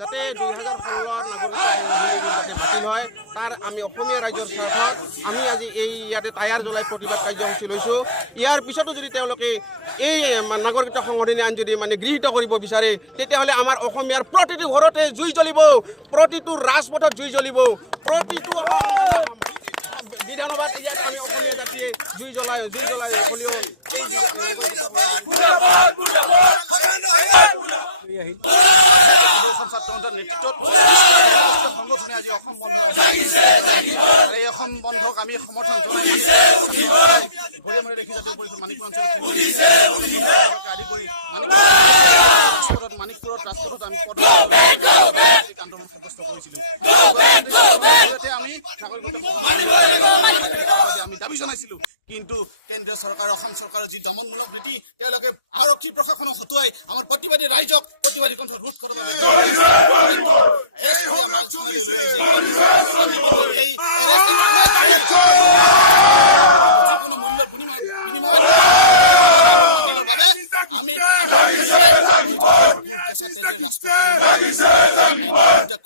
যাতে 2016 নাগৰিকত্ব বাতিল হয় তাৰ আমি অসমীয়া ৰাইজৰ স্বাৰ্থত আমি আজি এই ইয়াতে টায়াৰ জ্বলাই প্ৰতিবাদ কাৰ্যসূচী লৈছোঁ। ইয়াৰ পিছতো যদি তেওঁলোকে এই নাগৰিকত্ব সংশোধনী আইন যদি গৃহীত কৰিব বিচাৰে তেতিয়াহ'লে আমাৰ অসমীয়াৰ প্ৰতিটো ঘৰতে জুই জ্বলিব, প্ৰতিটো ৰাজপথত জুই জ্বলিব, প্ৰতিটো বিধানসভাত ইয়াত আমি অসমীয়া জাতিয়ে জুই জ্বলাই হ'লেও এই ছাত্ৰসন্থাৰ নেতৃত্বত সংগঠনে আজি অসম বন্ধ এই অসম বন্ধক আমি সমৰ্থন জনাই দেখিছা পৰিষদ মানিকপুৰ অঞ্চলত আদি কৰি মানিকপুৰত ৰাজপথত আমি আন্দোলন সাব্যস্ত কৰিছিলোঁ। আমি আমি দাবী জনাইছিলোঁ, কিন্তু কেন্দ্ৰীয় চৰকাৰ অসম চৰকাৰৰ যি দমনমূলক নীতি তেওঁলোকে আৰক্ষী প্ৰশাসনক হতুৱাই আমাৰ প্ৰতিবাদী ৰাইজক প্ৰতিবাদী কণ্ঠ ৰোধ কৰিব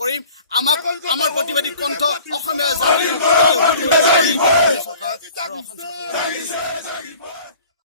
কৰিম। আমাৰ প্ৰতিবাদী কণ্ঠ অসমীয়া